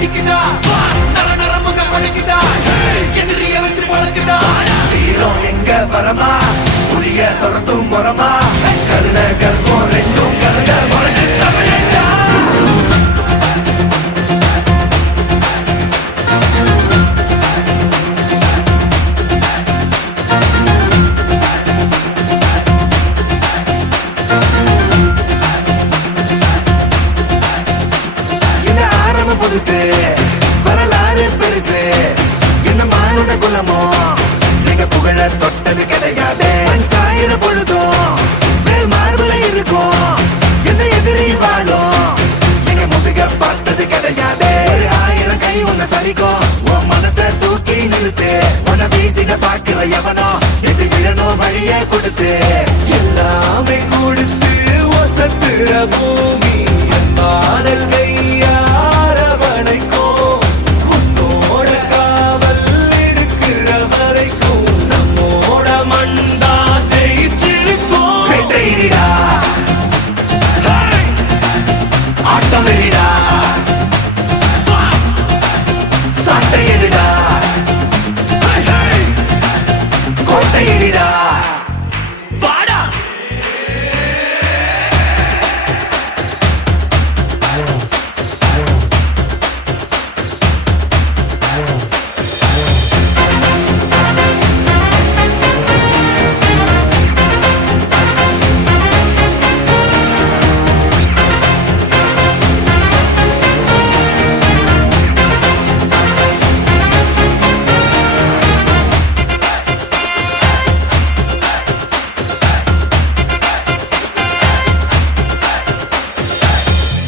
வெடிக்குதா நர நரமுக உடைக்குதா எதிரிய வச்சு வளர்க்குதா வீரம் எங்க வரமா புதிய துரத்தும் முறமா கருண கர்வம் ரெண்டும் கருண மறந்து தமிழண்டா புதுசு வரலாறு பெருசு என்ன மானுட குலமோ எங்க புகழ தொட்டது கிடையாது சாயிர பொழுதும் மேல் மார்புல இருக்கும் என்ன எதிரி வாழும் எங்க முதுக பார்த்தது கிடையாது 1000 கை உன்னை சரிக்கும் உன் மனச தூக்கி நிறுத்து உன்னை வீசிட பாக்குற எவனோ எட்டு விழணும் வழிய கொடுத்து எல்லாமே கொடுத்து ஒசத்துற பூமி மாடல்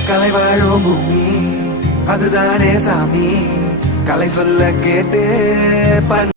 கலை வாழும் பூமி அதுதானே சாமி கலை சொல்ல கேட்டு